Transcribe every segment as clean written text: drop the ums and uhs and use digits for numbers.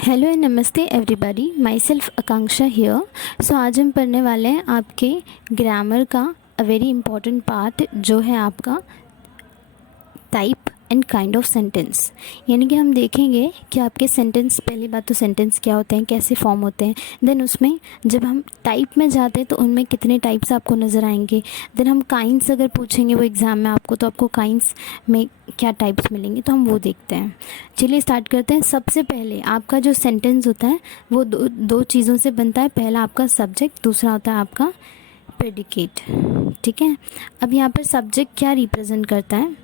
Hello and नमस्ते everybody, myself Akanksha here. So आज हम पढ़ने वाले हैं आपके ग्रामर का अ वेरी इंपॉर्टेंट पार्ट जो है आपका type and kind of sentence. यानी कि हम देखेंगे कि आपके सेंटेंस, पहली बात तो सेंटेंस क्या होते हैं, कैसे फॉर्म होते हैं। देन उसमें जब हम टाइप में जाते हैं तो उनमें कितने टाइप्स आपको नज़र आएंगे। देन हम काइंड्स अगर पूछेंगे वो एग्ज़ाम में आपको, तो आपको काइंड्स में क्या टाइप्स मिलेंगे, तो हम वो देखते हैं। चलिए स्टार्ट करते हैं। सबसे पहले आपका जो सेंटेंस होता है वो दो चीज़ों से बनता है। पहला आपका सब्जेक्ट, दूसरा होता है आपका प्रेडिकेट। ठीक है। अब यहाँ पर सब्जेक्ट क्या रिप्रेजेंट करता है,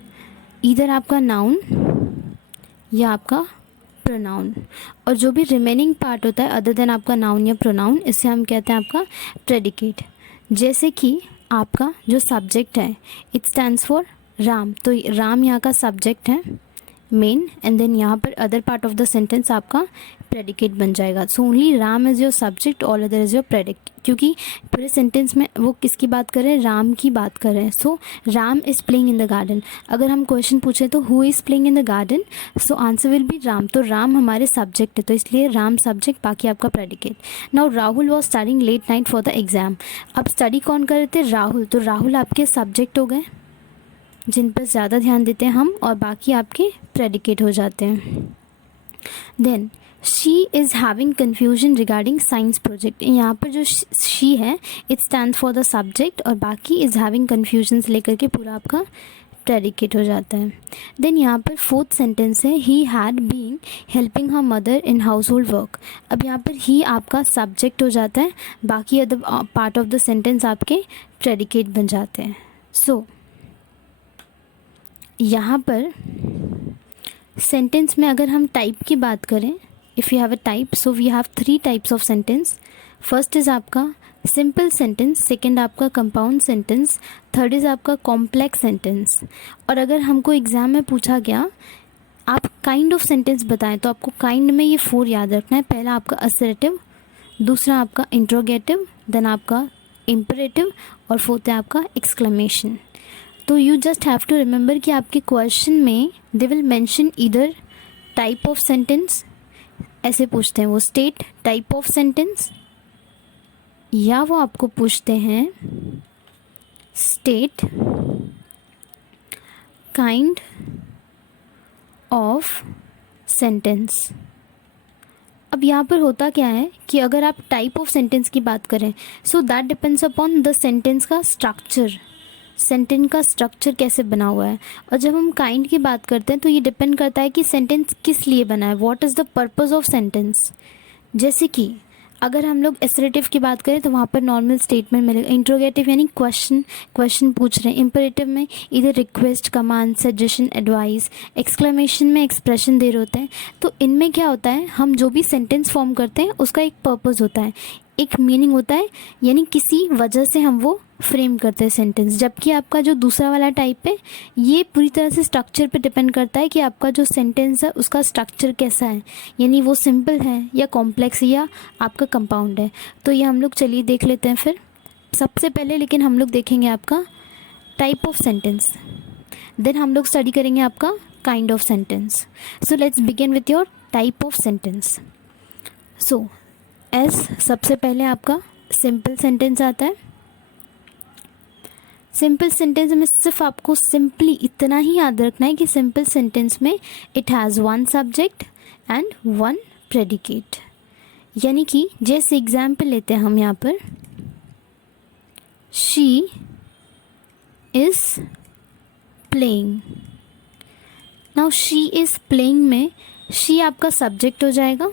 इधर आपका नाउन या आपका प्रोनाउन, और जो भी रिमेनिंग पार्ट होता है अदर देन आपका नाउन या प्रोनाउन, इसे हम कहते हैं आपका प्रेडिकेट। जैसे कि आपका जो सब्जेक्ट है इट स्टैंड्स फॉर राम, तो राम यहाँ का सब्जेक्ट है मेन, एंड देन यहाँ पर other part of the sentence आपका प्रेडिकेट बन जाएगा। So only Ram is your subject, all other is your predicate, क्योंकि पूरे सेंटेंस में वो किसकी बात कर रहे हैं, राम की बात कर रहे हैं। So Ram is playing in the garden. अगर हम क्वेश्चन पूछे तो who is playing in the garden, so answer will be Ram. तो राम हमारे सब्जेक्ट है, तो इसलिए राम सब्जेक्ट, बाकी आपका predicate. Now Rahul was studying late night for the exam. अब स्टडी कौन कर रहे थे, राहुल, तो राहुल आपके सब्जेक्ट हो गए जिन पर ज़्यादा ध्यान देते हैं हम, और बाकी आपके प्रेडिकेट हो जाते हैं। Then she is having confusion regarding science project. यहाँ पर जो शी है it stand for the subject, और बाकी इज़ हैविंग कन्फ्यूजन से लेकर के पूरा आपका प्रेडिकेट हो जाता है। देन यहाँ पर फोर्थ सेंटेंस है he had been helping her mother in household work. अब यहाँ पर ही आपका सब्जेक्ट हो जाता है, बाकी other part of the sentence आपके प्रेडिकेट बन जाते हैं। सो यहाँ पर सेंटेंस में अगर हम टाइप की बात करें, if you have a type, so we have 3 types of sentence. First is आपका सिंपल सेंटेंस, सेकंड आपका कंपाउंड सेंटेंस, थर्ड इज़ आपका कॉम्प्लेक्स सेंटेंस। और अगर हमको एग्ज़ाम में पूछा गया आप काइंड ऑफ सेंटेंस बताएं, तो आपको काइंड में ये 4 याद रखना है। पहला आपका असर्टिव, दूसरा आपका इंट्रोगेटिव, देन आपका इम्परेटिव, और फोर्थ है आपका एक्सक्लेमेशन। तो you just have to remember कि आपके क्वेश्चन में they will mention either type of sentence, ऐसे पूछते हैं वो स्टेट टाइप ऑफ सेंटेंस, या वो आपको पूछते हैं स्टेट काइंड ऑफ सेंटेंस। अब यहाँ पर होता क्या है कि अगर आप टाइप ऑफ सेंटेंस की बात करें, so that depends upon the sentence का स्ट्रक्चर, सेंटेंस का स्ट्रक्चर कैसे बना हुआ है। और जब हम काइंड की बात करते हैं तो ये डिपेंड करता है कि सेंटेंस किस लिए बना है, what is the purpose of sentence. जैसे कि अगर हम लोग असर्टिव की बात करें तो वहाँ पर नॉर्मल स्टेटमेंट मिलेगा, इंट्रोगेटिव यानी क्वेश्चन पूछ रहे हैं, इम्परेटिव में इधर request, command, suggestion, advice, exclamation में एक्सप्रेशन दे रहे होते हैं। तो इनमें क्या होता है, हम जो भी सेंटेंस फॉर्म करते हैं उसका एक पर्पस होता है, एक मीनिंग होता है, यानी किसी वजह से हम वो फ्रेम करते हैं सेंटेंस। जबकि आपका जो दूसरा वाला टाइप है ये पूरी तरह से स्ट्रक्चर पे डिपेंड करता है कि आपका जो सेंटेंस है उसका स्ट्रक्चर कैसा है, यानी वो सिंपल है या कॉम्प्लेक्स या आपका कंपाउंड है। तो ये हम लोग चलिए देख लेते हैं फिर। सबसे पहले लेकिन हम लोग देखेंगे आपका टाइप ऑफ सेंटेंस, देन हम लोग स्टडी करेंगे आपका kind of sentence. So let's begin with your type of sentence. So S सबसे पहले आपका सिंपल सेंटेंस आता है। सिंपल सेंटेंस में सिर्फ आपको सिंपली इतना ही याद रखना है कि सिंपल सेंटेंस में it has 1 subject and 1 predicate. यानी कि जैसे एग्जाम्पल लेते हैं हम यहाँ पर, she is playing. Now she is playing में शी आपका सब्जेक्ट हो जाएगा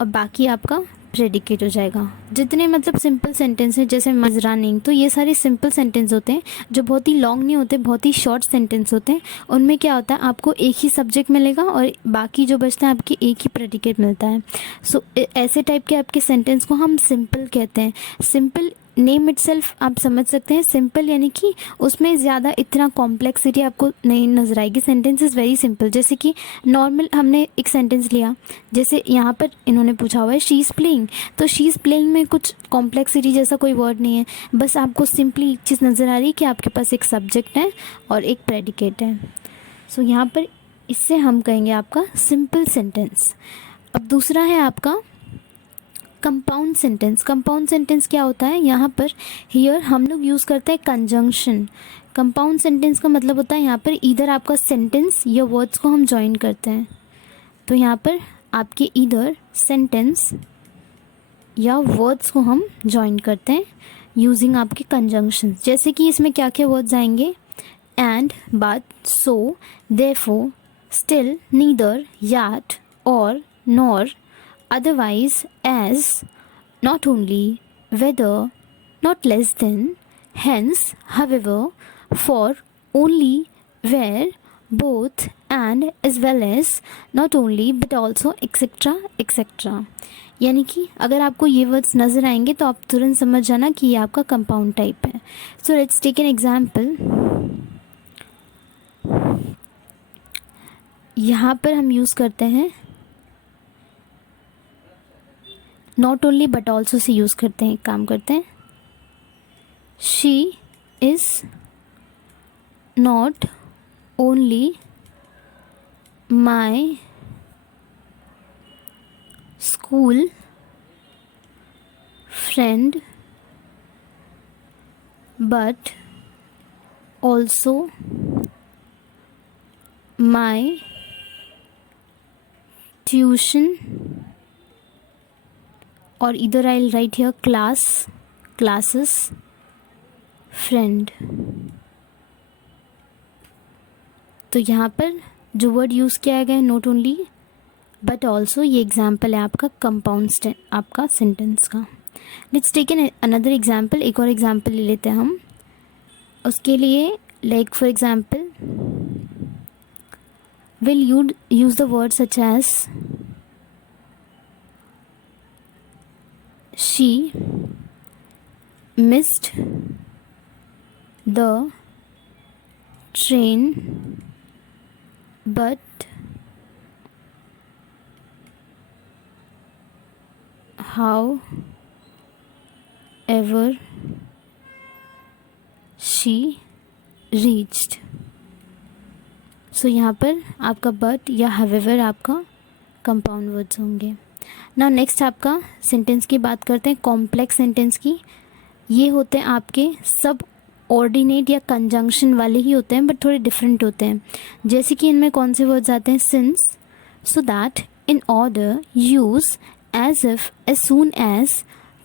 और बाकी आपका प्रेडिकेट हो जाएगा। जितने मतलब सिंपल सेंटेंस हैं जैसे मज रनिंग, तो ये सारे सिंपल सेंटेंस होते हैं जो बहुत ही लॉन्ग नहीं होते, बहुत ही शॉर्ट सेंटेंस होते हैं। उनमें क्या होता है, आपको एक ही सब्जेक्ट मिलेगा और बाकी जो बचता है आपकी एक ही प्रेडिकेट मिलता है। सो ऐसे टाइप के आपके सेंटेंस को हम सिंपल कहते हैं। सिंपल नेम इटसेल्फ आप समझ सकते हैं, सिंपल यानी कि उसमें ज़्यादा इतना कॉम्प्लेक्सिटी आपको नहीं नजर आएगी। Sentence is very simple. जैसे कि नॉर्मल हमने एक सेंटेंस लिया, जैसे यहाँ पर इन्होंने पूछा हुआ है शी इज़ प्लेइंग, तो शी इज़ प्लेइंग में कुछ कॉम्प्लेक्सिटी जैसा कोई वर्ड नहीं है, बस आपको सिंपली एक चीज़ नज़र आ रही है कि आपके पास एक सब्जेक्ट है और एक प्रेडिकेट है। सो यहाँ पर इससे हम कहेंगे आपका सिंपल सेंटेंस। अब दूसरा है आपका कंपाउंड सेंटेंस। कंपाउंड सेंटेंस क्या होता है, यहाँ पर हियर हम लोग यूज़ करते हैं कंजंक्शन। कंपाउंड सेंटेंस का मतलब होता है यहाँ पर इधर आपका सेंटेंस या वर्ड्स को हम जॉइन करते हैं। तो यहाँ पर आपके इधर सेंटेंस या वर्ड्स को हम जॉइन करते हैं यूजिंग आपके कंजंक्शन। जैसे कि इसमें क्या क्या वर्ड्स आएंगे, and, but, so, therefore, still, neither, yet, और, nor, otherwise, as, not only, whether, not less than, hence, however, for, only, where, both, and, as well as, not only but also, etc. etc. यानी कि अगर आपको ये words नज़र आएंगे तो आप तुरंत समझ जाना कि ये आपका कंपाउंड टाइप है। So let's take an example. यहाँ पर हम यूज़ करते हैं नॉट ओनली बट ऑल्सो से यूज़ करते हैं। एक काम करते हैं, she is not only my school friend but also my tuition, और इधर I write here classes friend. तो यहाँ पर जो वर्ड यूज़ किया गया है नॉट ओनली बट ऑल्सो, ये एग्जाम्पल है आपका कंपाउंड आपका सेंटेंस का। Let's take an another example. एक और एग्जाम्पल ले लेते हैं हम। उसके लिए like for example will you use the word such as she missed the train but however she reached। सो यहाँ पर आपका बट या however आपका कंपाउंड वर्ड्स होंगे। नाउ नेक्स्ट आपका सेंटेंस की बात करते हैं, कॉम्प्लेक्स सेंटेंस की। ये होते हैं आपके सब ऑर्डिनेट या कंजंक्शन वाले ही होते हैं बट थोड़े डिफरेंट होते हैं। जैसे कि इनमें कौन से वर्ड्स आते हैं, since, so that, in order, use, as if, as soon as,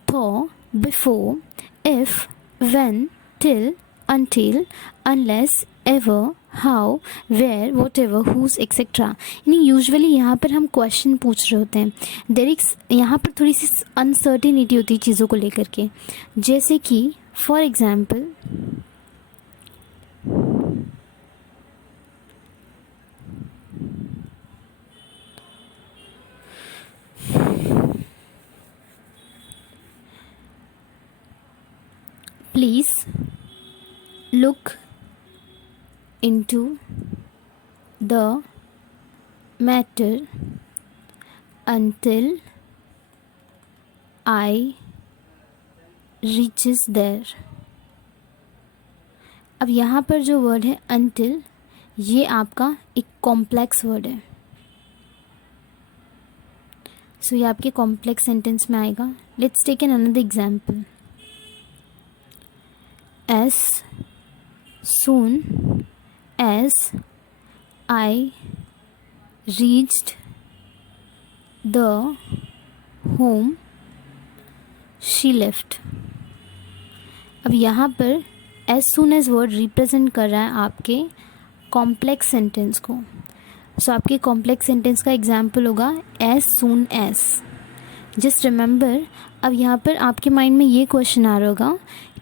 though, before, if, when, till, until, unless, ever, how, where, whatever, whose, etc. यानी यूजुअली यहाँ पर हम क्वेश्चन पूछ रहे होते हैं। देयर इज यहाँ पर थोड़ी सी अनसर्टिनिटी होती है चीज़ों को लेकर के। जैसे कि for example please look into the matter until I reaches there। अब यहाँ पर जो वर्ड है until, ये आपका एक कॉम्प्लेक्स वर्ड है। सो ये आपके कॉम्प्लेक्स सेंटेंस में आएगा। Let's take an another example. As soon as I reached the home she left। अब यहाँ पर as soon as word represent कर रहा है आपके कॉम्प्लेक्स सेंटेंस को। सो आपके कॉम्प्लेक्स सेंटेंस का एग्जाम्पल होगा as soon as। Just remember, अब यहाँ पर आपके माइंड में ये क्वेश्चन आ रहा होगा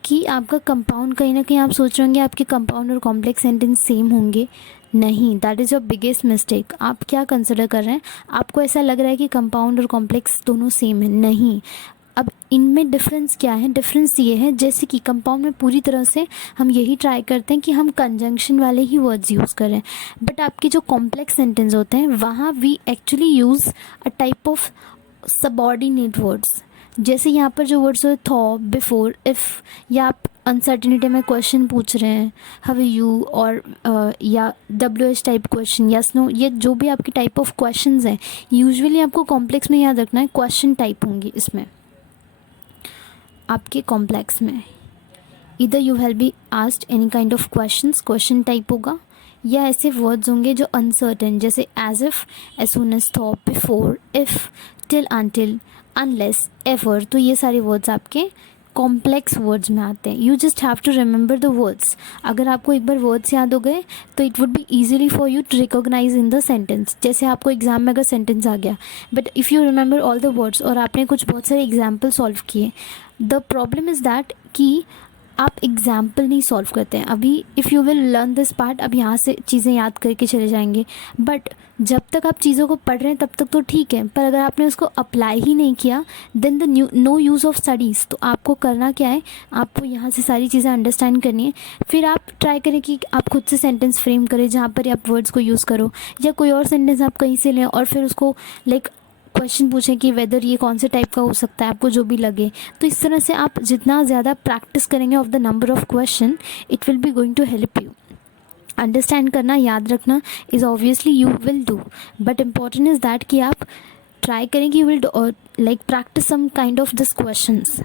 कि आपका कंपाउंड, कहीं ना कहीं आप सोच रहे होंगे आपके कंपाउंड और कॉम्प्लेक्स सेंटेंस सेम होंगे। नहीं, that is your biggest mistake. आप क्या कंसिडर कर रहे हैं, आपको ऐसा लग रहा है कि कंपाउंड और कॉम्प्लेक्स दोनों सेम है। नहीं, अब इनमें डिफरेंस क्या है, डिफरेंस ये है जैसे कि कंपाउंड में पूरी तरह से हम यही ट्राई करते हैं कि हम कंजंक्शन वाले ही वर्ड्स यूज़ करें, बट आपके जो कॉम्प्लेक्स सेंटेंस होते हैं वहाँ we actually use a type of subordinate words. जैसे यहाँ पर जो वर्ड्स हो थॉ, बिफोर, इफ़, या आप अनसर्टिनिटी में क्वेश्चन पूछ रहे हैं, हाउ आर यू, और या WH type question, yes no, ये जो भी आपकी टाइप ऑफ क्वेश्चंस हैं, यूजुअली आपको कॉम्प्लेक्स में याद रखना है, क्वेश्चन टाइप होंगे इसमें आपके कॉम्प्लेक्स में। इधर you have be asked any kind of questions, question type होगा, या ऐसे वर्ड्स होंगे जो अनसर्टेन, जैसे as if, as soon as, top, before, if, till, until, unless, ever. तो ये सारे वर्ड्स आपके कॉम्प्लेक्स वर्ड्स में आते हैं। You just have to remember the words. अगर आपको एक बार वर्ड्स याद हो गए तो it would be easily for you to recognise in the sentence. जैसे आपको एग्जाम में अगर सेंटेंस आ गया, but if you remember all the words और आपने कुछ बहुत सारे एग्जाम्पल सॉल्व किए, द प्रॉब्लम इज़ दैट कि आप एग्जाम्पल नहीं सॉल्व करते हैं। अभी if you will learn this part, अब यहाँ से चीज़ें याद करके चले जाएंगे, बट जब तक आप चीज़ों को पढ़ रहे हैं तब तक तो ठीक है, पर अगर आपने उसको अप्लाई ही नहीं किया, then the no use of studies. तो आपको करना क्या है, आपको यहाँ से सारी चीज़ें अंडरस्टैंड करनी है, फिर आप ट्राई करें कि आप खुद से सेंटेंस फ्रेम करें जहाँ पर आप वर्ड्स को यूज़ करो, या कोई और सेंटेंस आप कहीं से लें और फिर उसको लाइक क्वेश्चन पूछें कि वेदर ये कौन से टाइप का हो सकता है, आपको जो भी लगे। तो इस तरह से आप जितना ज़्यादा प्रैक्टिस करेंगे of the number of question, it will be going to help you. Understand करना, याद रखना is obviously you will do, but important is that कि आप ट्राई करें कि you will like practise some kind of this questions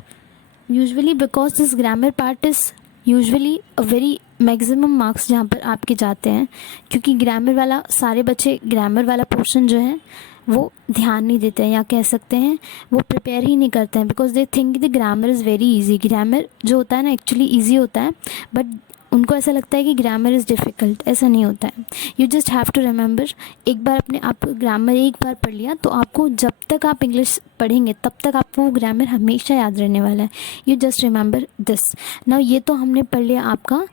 usually, because this grammar part is usually a very maximum marks जहाँ पर आपके जाते हैं, क्योंकि ग्रामर वाला सारे बच्चे ग्रामर वाला पोर्शन जो है वो ध्यान नहीं देते हैं, या कह सकते हैं वो प्रिपेयर ही नहीं करते हैं, because they think the grammar is very easy. Grammar जो होता है ना एक्चुअली ईजी होता है, बट उनको ऐसा लगता है कि ग्रामर इज़ डिफ़िकल्ट। ऐसा नहीं होता है। You just have to remember, एक बार अपने आप ग्रामर एक बार पढ़ लिया तो आपको जब तक आप इंग्लिश पढ़ेंगे तब तक आपको वो ग्रामर हमेशा याद रहने वाला है। You just remember this. Now ये तो हमने पढ़ लिया आपका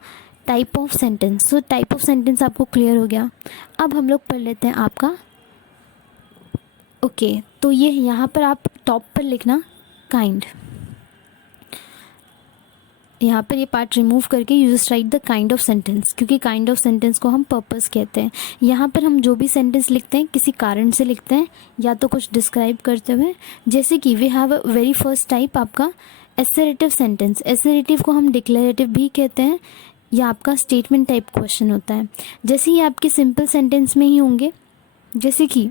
type of sentence. So type of sentence आपको क्लियर हो गया। अब हम लोग पढ़ लेते हैं आपका ओके तो ये यहाँ पर आप टॉप पर लिखना काइंड, यहाँ पर ये पार्ट रिमूव करके you just right the kind of sentence, क्योंकि काइंड ऑफ सेंटेंस को हम पर्पस कहते हैं। यहाँ पर हम जो भी सेंटेंस लिखते हैं किसी कारण से लिखते हैं, या तो कुछ डिस्क्राइब करते हुए, जैसे कि we have a very first type आपका एसेरेटिव सेंटेंस। एसेरेटिव को हम डिक्लेरेटिव भी कहते हैं, या आपका स्टेटमेंट टाइप क्वेश्चन होता है। जैसे ही आपके सिंपल सेंटेंस में ही होंगे, जैसे कि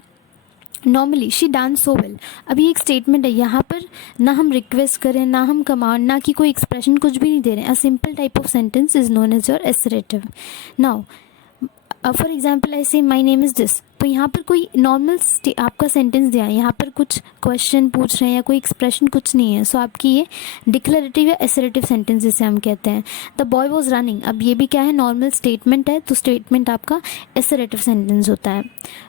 normally she dance so well. अभी एक स्टेटमेंट है, यहाँ पर ना हम रिक्वेस्ट करें, ना हम कमांड, ना कि कोई एक्सप्रेशन, कुछ भी नहीं दे रहे हैं। A simple type of sentence is known as your assertive. Now for example ऐसे माई नेम इज़ दिस, तो यहाँ पर कोई नॉर्मल आपका सेंटेंस दिया है, यहाँ पर कुछ क्वेश्चन पूछ रहे हैं या कोई एक्सप्रेशन कुछ नहीं है। सो आपकी ये डिक्लेरेटिव या एसेरेटिव सेंटेंस जिसे हम कहते हैं। द बॉय वॉज रनिंग, अब ये भी क्या है, नॉर्मल स्टेटमेंट है, तो स्टेटमेंट आपका एसेरेटिव सेंटेंस होता है।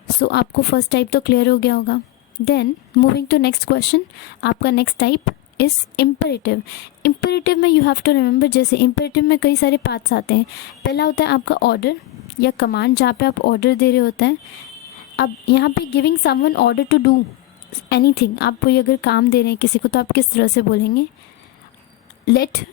सो आपको फर्स्ट टाइप तो क्लियर हो गया होगा। Then moving to next question, आपका next type is imperative. Imperative में यू हैव टू रिमेंबर, जैसे इम्परेटिव में कई सारे पार्ट्स आते हैं। पहला होता है आपका ऑर्डर या कमांड, जहाँ पे आप ऑर्डर दे रहे होते हैं। अब यहाँ पे giving someone order to do anything, आप कोई अगर काम दे रहे हैं किसी को, तो आप किस तरह से बोलेंगे, let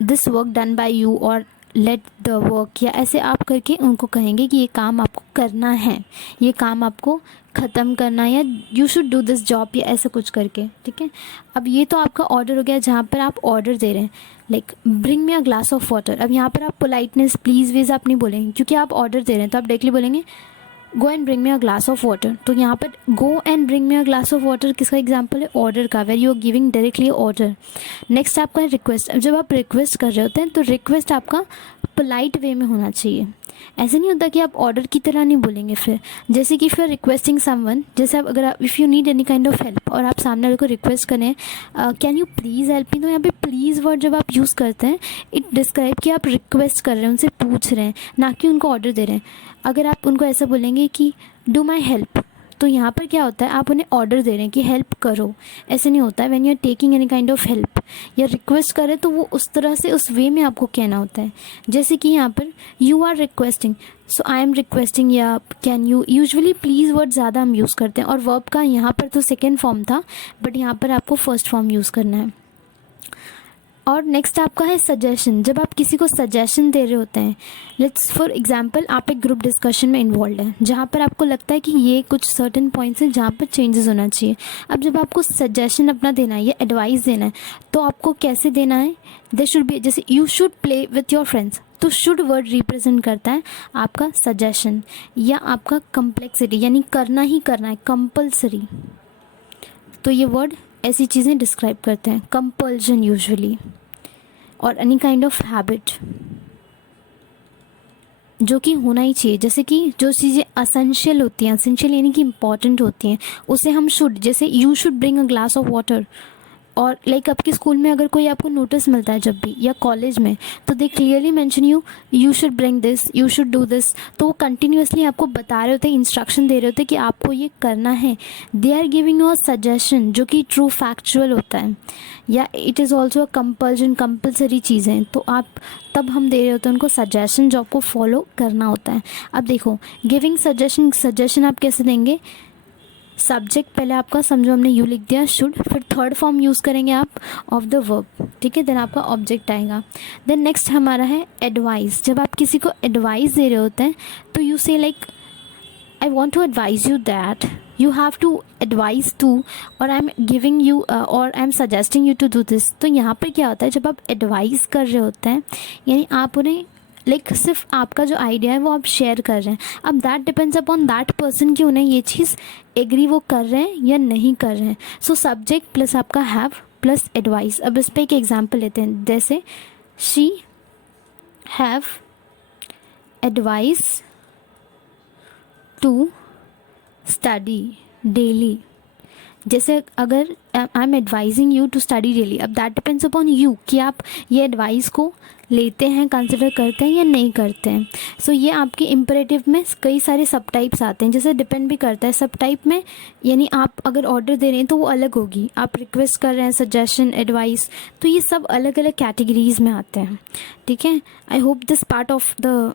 this work done by you, और लेट द वर्क, या ऐसे आप करके उनको कहेंगे कि ये काम आपको करना है, ये काम आपको ख़त्म करना है, या you should do this job, या ऐसा कुछ करके। ठीक है, अब ये तो आपका ऑर्डर हो गया जहाँ पर आप ऑर्डर दे रहे हैं, like bring me a glass of water. अब यहाँ पर आप पोलाइटनेस, प्लीज़ वीज़ आप नहीं बोलेंगे, क्योंकि आप ऑर्डर दे रहे हैं, तो आप डायरेक्टली बोलेंगे go and bring me a glass of water. तो यहाँ पर go and bring me a glass of water किसका एग्जाम्पल है, ऑर्डर का, where you are giving directly order. Next आपका रिक्वेस्ट। अब जब आप रिक्वेस्ट कर रहे होते हैं तो रिक्वेस्ट आपका पोलाइट वे में होना चाहिए। ऐसे नहीं होता कि आप ऑर्डर की तरह नहीं बोलेंगे। फिर जैसे कि फिर रिक्वेस्टिंग समवन, जैसे आप अगर if you need any kind of help और आप सामने वाले को रिक्वेस्ट करें can you please help me, तो यहाँ पे प्लीज़ वर्ड जब आप यूज़ करते हैं इट डिस्क्राइब कि आप रिक्वेस्ट कर रहे हैं, उनसे पूछ रहे हैं, ना कि उनको ऑर्डर दे रहे हैं। अगर आप उनको ऐसा बोलेंगे कि डू माई हेल्प, तो यहाँ पर क्या होता है, आप उन्हें ऑर्डर दे रहे हैं कि हेल्प करो। ऐसे नहीं होता है। When you are taking any kind of help या रिक्वेस्ट करें तो वो उस तरह से उस वे में आपको कहना होता है। जैसे कि यहाँ पर you are requesting, so I am requesting, या can you. Usually please word ज़्यादा हम यूज़ करते हैं, और वर्ब का यहाँ पर तो सेकेंड फॉर्म था, बट यहाँ पर आपको फर्स्ट फॉर्म यूज़ करना है। और नेक्स्ट आपका है सजेशन। जब आप किसी को सजेशन दे रहे होते हैं, लेट्स फॉर एग्जांपल आप एक ग्रुप डिस्कशन में इन्वॉल्व हैं जहाँ पर आपको लगता है कि ये कुछ सर्टेन पॉइंट्स हैं जहाँ पर चेंजेस होना चाहिए। अब जब आपको सजेशन अपना देना है या एडवाइस देना है तो आपको कैसे देना है? दे शुड बी, जैसे you should play with your friends, तो शुड वर्ड रिप्रेजेंट करता है आपका सजेशन या आपका कम्प्लेक्सिटी, यानी करना ही करना है, कंपल्सरी। तो ये वर्ड ऐसी चीज़ें डिस्क्राइब करते हैं, कंपल्शन यूजुअली, और एनी काइंड ऑफ हैबिट जो कि होना ही चाहिए। जैसे कि जो चीज़ें असेंशियल होती हैं, असेंशियल यानी कि इंपॉर्टेंट होती हैं, उसे हम शुड, जैसे you should bring a glass of water. और लाइक आपके स्कूल में अगर कोई आपको नोटिस मिलता है जब भी, या कॉलेज में, तो they clearly mention you should bring this, you should do this. तो वो कंटिन्यूसली आपको बता रहे होते हैं, इंस्ट्रक्शन दे रहे होते हैं कि आपको ये करना है। They are giving you a suggestion जो कि ट्रू फैक्चुअल होता है, या it is also a compulsion, compulsory चीज़ें। तो आप तब हम दे रहे होते हैं उनको सजेशन जो आपको फॉलो करना होता है। अब देखो, गिविंग सजेशन, सजेशन आप कैसे देंगे? सब्जेक्ट पहले आपका समझो, हमने यू लिख दिया शुड, फिर थर्ड फॉर्म यूज़ करेंगे आप ऑफ द वर्ब, ठीक है, देन आपका ऑब्जेक्ट आएगा। देन नेक्स्ट हमारा है एडवाइस। जब आप किसी को एडवाइस दे रहे होते हैं तो you say like I want to advise you that, you have to advise to, और आई एम गिविंग यू और I am suggesting you to do this. तो यहाँ पर क्या होता है, जब आप एडवाइस कर रहे होते हैं यानी आप उन्हें लाइक सिर्फ आपका जो आइडिया है वो आप शेयर कर रहे हैं। अब that depends upon that person कि उन्हें ये चीज़ एग्री वो कर रहे हैं या नहीं कर रहे हैं। सो सब्जेक्ट प्लस आपका हैव प्लस एडवाइस। अब इस पर एक एग्जांपल लेते हैं, जैसे she have advice to study daily. जैसे अगर I am advising you to study daily, अब दैट डिपेंड्स अपॉन यू कि आप ये एडवाइस को लेते हैं, कंसिडर करते हैं या नहीं करते हैं। सो ये आपके इम्परेटिव में कई सारे सब टाइप्स आते हैं, जैसे डिपेंड भी करता है सब टाइप में, यानी आप अगर ऑर्डर दे रहे हैं तो वो अलग होगी, आप रिक्वेस्ट कर रहे हैं, सजेशन, एडवाइस, तो ये सब अलग अलग कैटेगरीज में आते हैं, ठीक है। I hope this part of the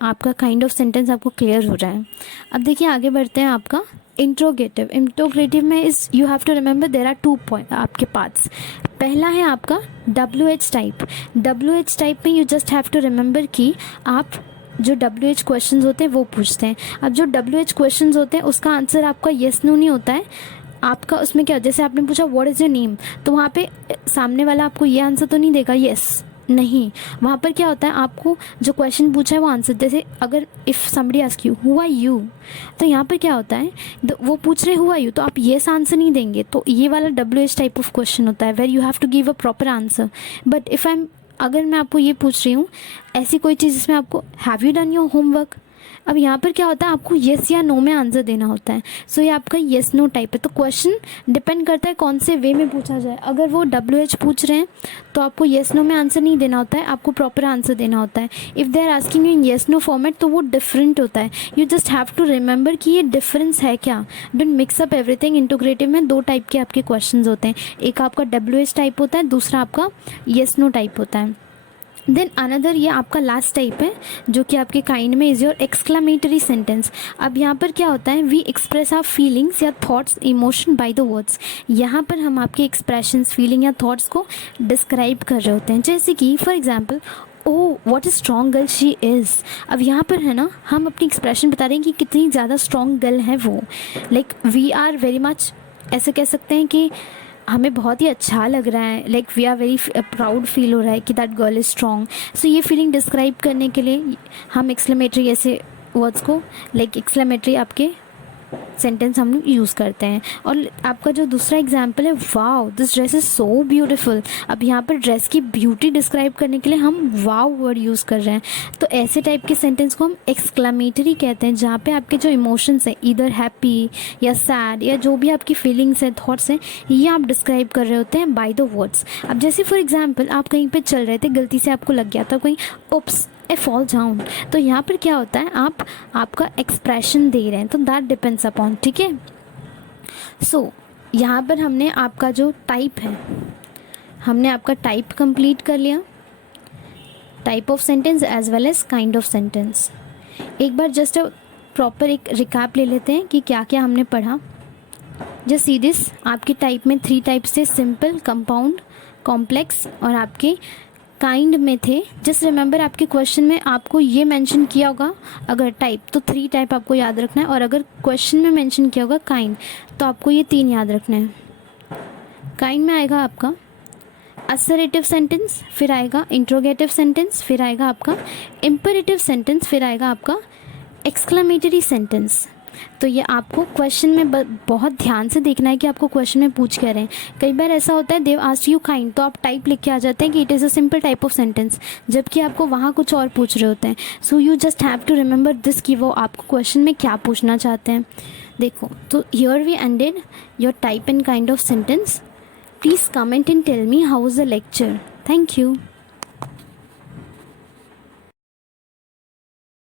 आपका काइंड ऑफ सेंटेंस आपको क्लियर हो रहा है। अब देखिए आगे बढ़ते हैं, आपका इंट्रोगेटिव। इंट्रोगेटिव में इस you have to remember there are 2 point आपके पार्ट्स। पहला है आपका WH टाइप। WH टाइप में you just have to remember कि आप जो WH क्वेश्चंस होते हैं वो पूछते हैं। अब जो WH क्वेश्चंस होते हैं उसका आंसर आपका येस नो नहीं होता है, आपका उसमें क्या, जैसे आपने पूछा व्हाट इज़ योर नेम, तो वहाँ पे सामने वाला आपको ये आंसर तो नहीं देगा येस, नहीं, वहाँ पर क्या होता है, आपको जो क्वेश्चन पूछा है वो आंसर, जैसे अगर if somebody ask you who are you, तो यहाँ पर क्या होता है, वो पूछ रहे हु आर यू, तो आप येस आंसर नहीं देंगे, तो ये वाला WH टाइप ऑफ क्वेश्चन होता है where you have to give a proper answer. But if अगर मैं आपको ये पूछ रही हूँ ऐसी कोई चीज़ जिसमें आपको have you done your homework, अब यहाँ पर क्या होता है, आपको येस या नो में आंसर देना होता है। सो ये आपका येस नो टाइप है। तो क्वेश्चन डिपेंड करता है कौन से वे में पूछा जाए। अगर वो WH पूछ रहे हैं तो आपको येस नो में आंसर नहीं देना होता है, आपको प्रॉपर आंसर देना होता है। If they are asking you in yes no format तो वो डिफरेंट होता है। You just have to remember कि ये डिफरेंस है क्या। Don't mix up everything. Interrogative में 2 टाइप के आपके क्वेश्चन होते हैं, एक आपका WH टाइप होता है, दूसरा आपका येस नो टाइप होता है। देन अनदर, ये आपका लास्ट टाइप है जो कि आपके काइंड में इज़ योर एक्सक्लामेटरी सेंटेंस। अब यहाँ पर क्या होता है, वी एक्सप्रेस आवर फीलिंग्स या thoughts emotion by the words. यहाँ पर हम आपके एक्सप्रेशंस, फीलिंग या थॉट्स को डिस्क्राइब कर रहे होते हैं। जैसे कि for example, oh what a strong girl she is. अब यहाँ पर है ना, हम अपनी एक्सप्रेशन बता रहे हैं कि कितनी ज़्यादा स्ट्रॉन्ग गर्ल है वो। Like we are very much, ऐसे कह सकते हैं कि हमें बहुत ही अच्छा लग रहा है, like we are very proud feel हो रहा है कि that girl is strong. So ये फीलिंग डिस्क्राइब करने के लिए हम एक्सक्लेमेटरी ऐसे वर्ड्स को, लाइक एक्सक्लेमेटरी आपके सेंटेंस हम लोग यूज़ करते हैं। और आपका जो दूसरा एग्जाम्पल है, wow this dress is so beautiful. अब यहाँ पर ड्रेस की ब्यूटी डिस्क्राइब करने के लिए हम वाओ वर्ड यूज़ कर रहे हैं। तो ऐसे टाइप के सेंटेंस को हम एक्सक्लामेटरी कहते हैं, जहाँ पे आपके जो इमोशंस हैं, इधर हैप्पी या सैड या जो भी आपकी फीलिंग्स हैं, थॉट्स हैं, ये आप डिस्क्राइब कर रहे होते हैं बाय द वर्ड्स। अब जैसे फॉर एग्जाम्पल, आप कहीं पर चल रहे थे, गलती से आपको लग गया था कहीं ओप्स ए फॉल डाउन, तो यहाँ पर क्या होता है, आप आपका एक्सप्रेशन दे रहे हैं, तो दैट डिपेंड्स अपॉन, ठीक है। सो यहाँ पर हमने आपका जो टाइप है, हमने आपका टाइप कंप्लीट कर लिया, type of sentence as well as kind of sentence. एक बार जस्ट प्रॉपर एक रिकैप ले लेते हैं कि क्या क्या हमने पढ़ा। जस्ट सी दिस, आपके टाइप में 3 टाइप्स थे, सिंपल, कंपाउंड, कॉम्प्लेक्स और आपके काइंड में थे। जस्ट रिमेंबर आपके क्वेश्चन में आपको ये मेंशन किया होगा, अगर टाइप तो 3 टाइप आपको याद रखना है, और अगर क्वेश्चन में मेंशन किया होगा काइंड तो आपको ये 3 याद रखना है। काइंड में आएगा आपका असर्टिव सेंटेंस, फिर आएगा इंट्रोगेटिव सेंटेंस, फिर आएगा आपका इम्पेरेटिव सेंटेंस, फिर आएगा आपका एक्सक्लेमेटरी सेंटेंस। तो ये आपको क्वेश्चन में बहुत ध्यान से देखना है कि आपको क्वेश्चन में पूछ क्या रहे हैं। कई बार ऐसा होता है देव आस्क्ड यू काइंड, तो आप टाइप लिख के आ जाते हैं कि it is a simple type of sentence, जबकि आपको वहाँ कुछ और पूछ रहे होते हैं। So you just have to remember this कि वो आपको क्वेश्चन में क्या पूछना चाहते हैं। देखो, तो here we ended your type and kind of sentence. Please comment and tell me how was the lecture. Thank you.